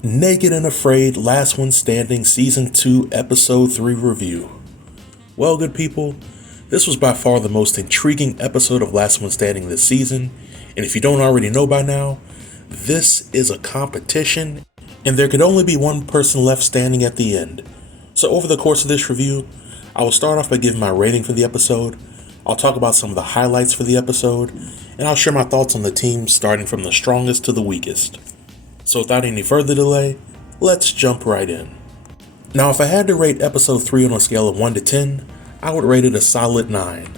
Naked and Afraid, Last One Standing, Season 2, Episode 3 review. Well, good people, this was by far the most intriguing episode of Last One Standing this season, and if you don't already know by now, this is a competition, and there could only be one person left standing at the end. So over the course of this review, I will start off by giving my rating for the episode, I'll talk about some of the highlights for the episode, and I'll share my thoughts on the teams starting from the strongest to the weakest. So without any further delay, let's jump right in. Now, if I had to rate episode 3 on a scale of 1 to 10, I would rate it a solid 9.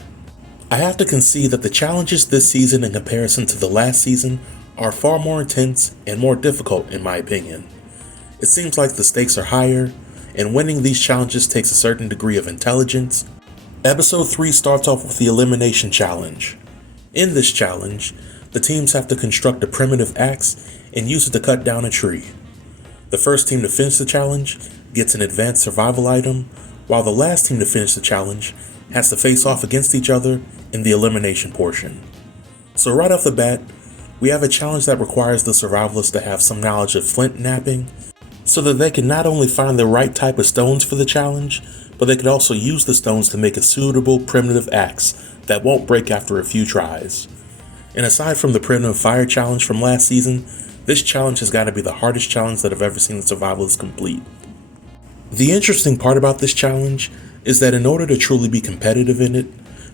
I have to concede that the challenges this season in comparison to the last season are far more intense and more difficult in my opinion. It seems like the stakes are higher, and winning these challenges takes a certain degree of intelligence. Episode 3 starts off with the elimination challenge. In this challenge, the teams have to construct a primitive axe and use it to cut down a tree. The first team to finish the challenge gets an advanced survival item, while the last team to finish the challenge has to face off against each other in the elimination portion. So right off the bat, we have a challenge that requires the survivalists to have some knowledge of flint knapping, so that they can not only find the right type of stones for the challenge, but they can also use the stones to make a suitable primitive axe that won't break after a few tries. And aside from the primitive fire challenge from last season, this challenge has got to be the hardest challenge that I've ever seen the survivalists complete. The interesting part about this challenge is that in order to truly be competitive in it,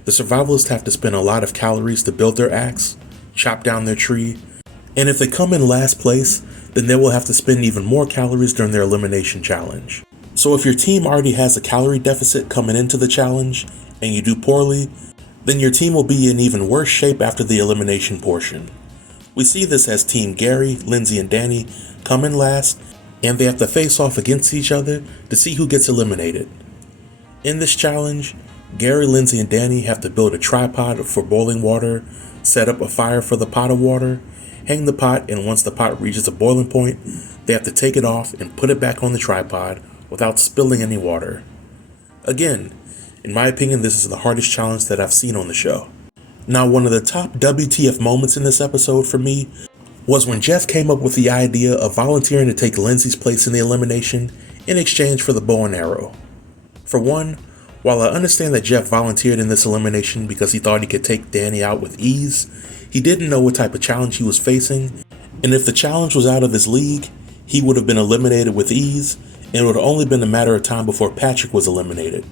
the survivalists have to spend a lot of calories to build their axe, chop down their tree, and if they come in last place, then they will have to spend even more calories during their elimination challenge. So if your team already has a calorie deficit coming into the challenge, and you do poorly, then your team will be in even worse shape after the elimination portion. We see this as Team Gary, Lindsay, and Danny come in last, and they have to face off against each other to see who gets eliminated. In this challenge, Gary, Lindsay, and Danny have to build a tripod for boiling water, set up a fire for the pot of water, hang the pot, and once the pot reaches a boiling point, they have to take it off and put it back on the tripod without spilling any water. Again, in my opinion, this is the hardest challenge that I've seen on the show. Now, one of the top WTF moments in this episode for me was when Jeff came up with the idea of volunteering to take Lindsay's place in the elimination in exchange for the bow and arrow. For one, while I understand that Jeff volunteered in this elimination because he thought he could take Danny out with ease, he didn't know what type of challenge he was facing, and if the challenge was out of his league, he would have been eliminated with ease, and it would have only been a matter of time before Patrick was eliminated.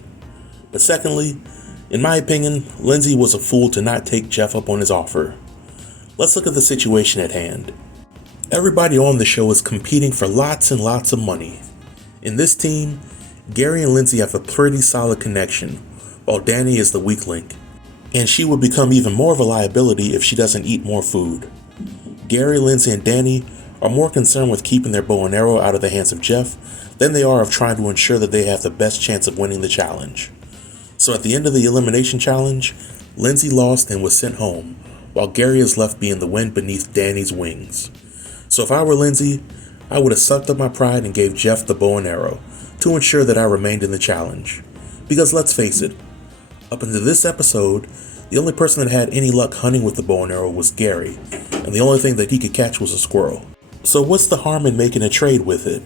But secondly, in my opinion, Lindsay was a fool to not take Jeff up on his offer. Let's look at the situation at hand. Everybody on the show is competing for lots and lots of money. In this team, Gary and Lindsay have a pretty solid connection, while Danny is the weak link, and she would become even more of a liability if she doesn't eat more food. Gary, Lindsay, and Danny are more concerned with keeping their bow and arrow out of the hands of Jeff than they are of trying to ensure that they have the best chance of winning the challenge. So at the end of the elimination challenge, Lindsay lost and was sent home, while Gary is left being the wind beneath Danny's wings. So if I were Lindsay, I would have sucked up my pride and gave Jeff the bow and arrow to ensure that I remained in the challenge. Because let's face it, up until this episode, the only person that had any luck hunting with the bow and arrow was Gary, and the only thing that he could catch was a squirrel. So what's the harm in making a trade with it?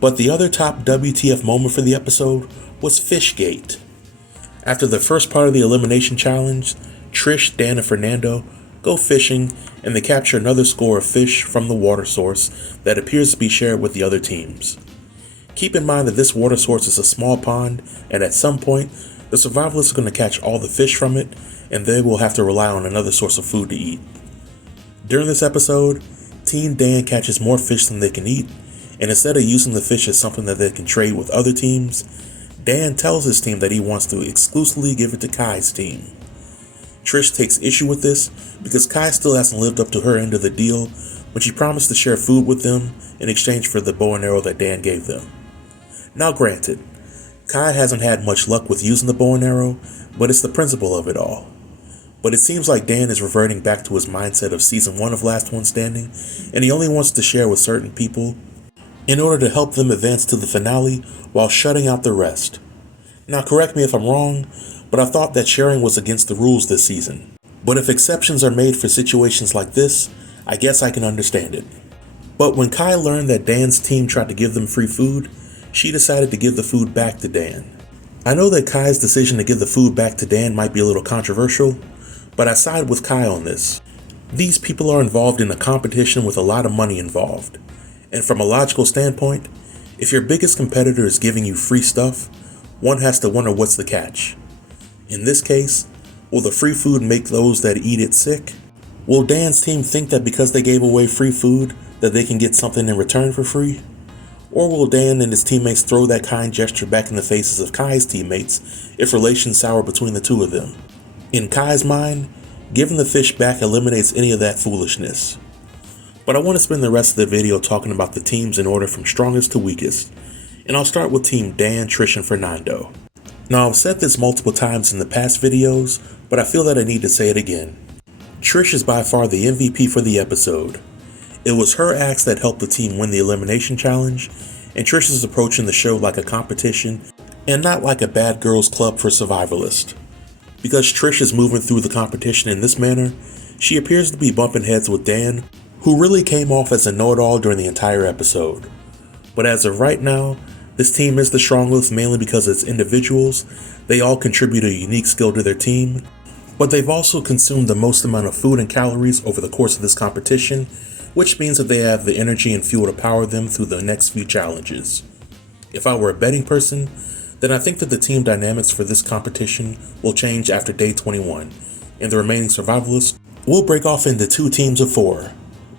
But the other top WTF moment for the episode was Fishgate. After the first part of the elimination challenge, Trish, Dan, and Fernando go fishing and they capture another score of fish from the water source that appears to be shared with the other teams. Keep in mind that this water source is a small pond, and at some point, the survivalists are going to catch all the fish from it, and they will have to rely on another source of food to eat. During this episode, Team Dan catches more fish than they can eat, and instead of using the fish as something that they can trade with other teams, Dan tells his team that he wants to exclusively give it to Kai's team. Trish takes issue with this because Kai still hasn't lived up to her end of the deal when she promised to share food with them in exchange for the bow and arrow that Dan gave them. Now granted, Kai hasn't had much luck with using the bow and arrow, but it's the principle of it all. But it seems like Dan is reverting back to his mindset of season 1 of Last One Standing, and he only wants to share with certain people in order to help them advance to the finale while shutting out the rest. Now correct me if I'm wrong, but I thought that sharing was against the rules this season. But if exceptions are made for situations like this, I guess I can understand it. But when Kai learned that Dan's team tried to give them free food, she decided to give the food back to Dan. I know that Kai's decision to give the food back to Dan might be a little controversial, but I side with Kai on this. These people are involved in a competition with a lot of money involved, and from a logical standpoint, if your biggest competitor is giving you free stuff, one has to wonder what's the catch. In this case, will the free food make those that eat it sick? Will Dan's team think that because they gave away free food that they can get something in return for free? Or will Dan and his teammates throw that kind gesture back in the faces of Kai's teammates if relations sour between the two of them? In Kai's mind, giving the fish back eliminates any of that foolishness. But I want to spend the rest of the video talking about the teams in order from strongest to weakest, and I'll start with Team Dan, Trish, and Fernando. Now, I've said this multiple times in the past videos, but I feel that I need to say it again. Trish is by far the MVP for the episode. It was her acts that helped the team win the elimination challenge, and Trish is approaching the show like a competition and not like a bad girls club for survivalists. Because Trish is moving through the competition in this manner, she appears to be bumping heads with Dan, who really came off as a know-it-all during the entire episode. But as of right now, this team is the strongest mainly because as individuals, they all contribute a unique skill to their team, but they've also consumed the most amount of food and calories over the course of this competition, which means that they have the energy and fuel to power them through the next few challenges. If I were a betting person, then I think that the team dynamics for this competition will change after day 21, and the remaining survivalists will break off into 2 teams of 4.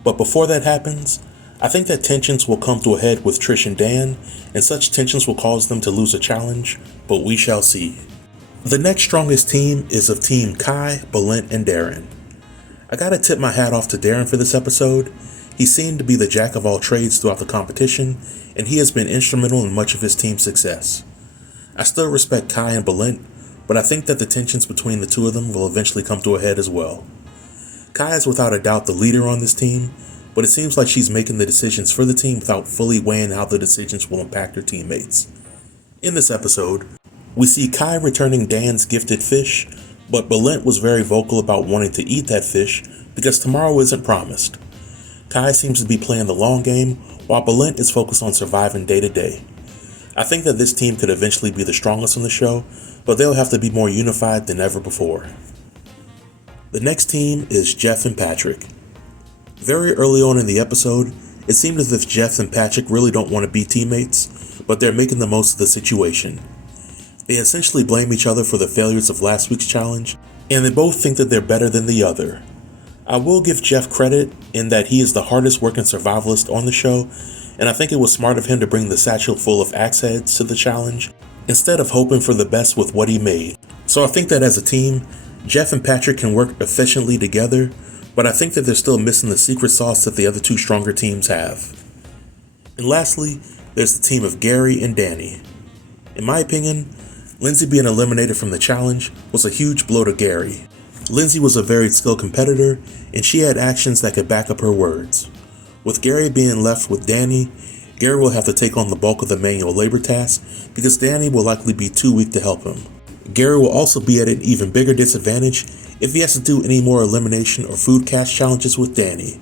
But before that happens, I think that tensions will come to a head with Trish and Dan, and such tensions will cause them to lose a challenge, but we shall see. The next strongest team is of Team Kai, Balint, and Darren. I gotta tip my hat off to Darren for this episode. He seemed to be the jack of all trades throughout the competition, and he has been instrumental in much of his team's success. I still respect Kai and Balint, but I think that the tensions between the two of them will eventually come to a head as well. Kai is without a doubt the leader on this team, but it seems like she's making the decisions for the team without fully weighing how the decisions will impact her teammates. In this episode, we see Kai returning Dan's gifted fish, but Balint was very vocal about wanting to eat that fish because tomorrow isn't promised. Kai seems to be playing the long game, while Balint is focused on surviving day to day. I think that this team could eventually be the strongest on the show, but they'll have to be more unified than ever before. The next team is Jeff and Patrick. Very early on in the episode, it seemed as if Jeff and Patrick really don't want to be teammates, but they're making the most of the situation. They essentially blame each other for the failures of last week's challenge, and they both think that they're better than the other. I will give Jeff credit in that he is the hardest working survivalist on the show, and I think it was smart of him to bring the satchel full of axe heads to the challenge, instead of hoping for the best with what he made. So I think that as a team, Jeff and Patrick can work efficiently together, but I think that they're still missing the secret sauce that the other 2 stronger teams have. And lastly, there's the team of Gary and Danny. In my opinion, Lindsay being eliminated from the challenge was a huge blow to Gary. Lindsay was a very skilled competitor, and she had actions that could back up her words. With Gary being left with Danny, Gary will have to take on the bulk of the manual labor task because Danny will likely be too weak to help him. Gary will also be at an even bigger disadvantage if he has to do any more elimination or food catch challenges with Danny.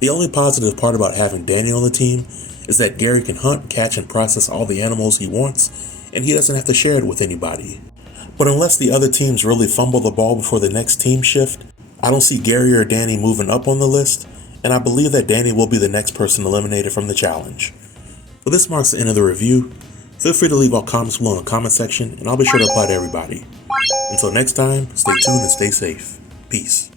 The only positive part about having Danny on the team is that Gary can hunt, catch, and process all the animals he wants, and he doesn't have to share it with anybody. But unless the other teams really fumble the ball before the next team shift, I don't see Gary or Danny moving up on the list, and I believe that Danny will be the next person eliminated from the challenge. Well, this marks the end of the review. Feel free to leave all comments below in the comment section, and I'll be sure to reply to everybody. Until next time, stay tuned and stay safe. Peace.